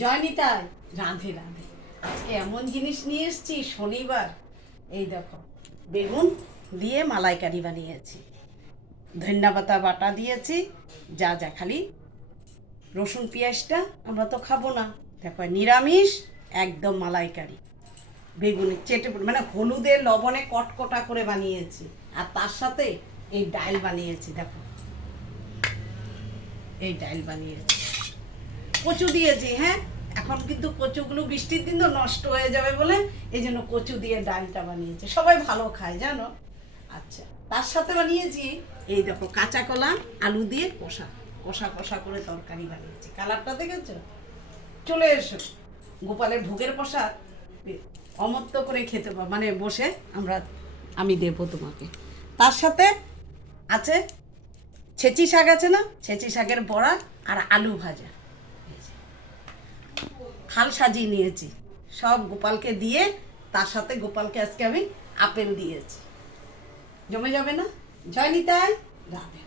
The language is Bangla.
জয়নিতাই, রাধে রাধে। আজকে এমন জিনিস নিয়ে এসেছি শনিবার। এই দেখো, বেগুন দিয়ে মালাইকারি বানিয়েছি, ধনিয়া পাতা বাটা দিয়েছি, যা যা খালি রসুন পেঁয়াজটা আমরা তো খাবো না। দেখো নিরামিষ, একদম মালাইকারি, বেগুনে চেটে মানে হলুদের লবণে কটকটা করে বানিয়েছি। আর তার সাথে এই ডাল বানিয়েছি, দেখো এই ডাল বানিয়েছি, কচু দিয়েছি। হ্যাঁ, এখন কিন্তু কচুগুলো বৃষ্টির দিন তো নষ্ট হয়ে যাবে বলে এই জন্য কচু দিয়ে ডালটা বানিয়েছি, সবাই ভালো খায় জানো। আচ্ছা, তার সাথে বানিয়েছি এই দেখো কাঁচা কলা আলু দিয়ে কষা কষা কষা করে তরকারি বানিয়েছি। কালারটা দেখেছো? চলে এসো, গোপালের ভোগের প্রসাদ অমর্ত্য করে খেতে মানে বসে আমি দেবো তোমাকে। তার সাথে আছে ছেঁচি শাক, আছে না, ছেঁচি শাকের বড়া আর আলু ভাজা। থাল সাজিয়ে নিয়েছি সব গোপালকে দিয়ে, তার সাথে গোপালকে আজকে আমি আপেল দিয়েছি। জমে যাবে না? জয় নিতাই, রাধে।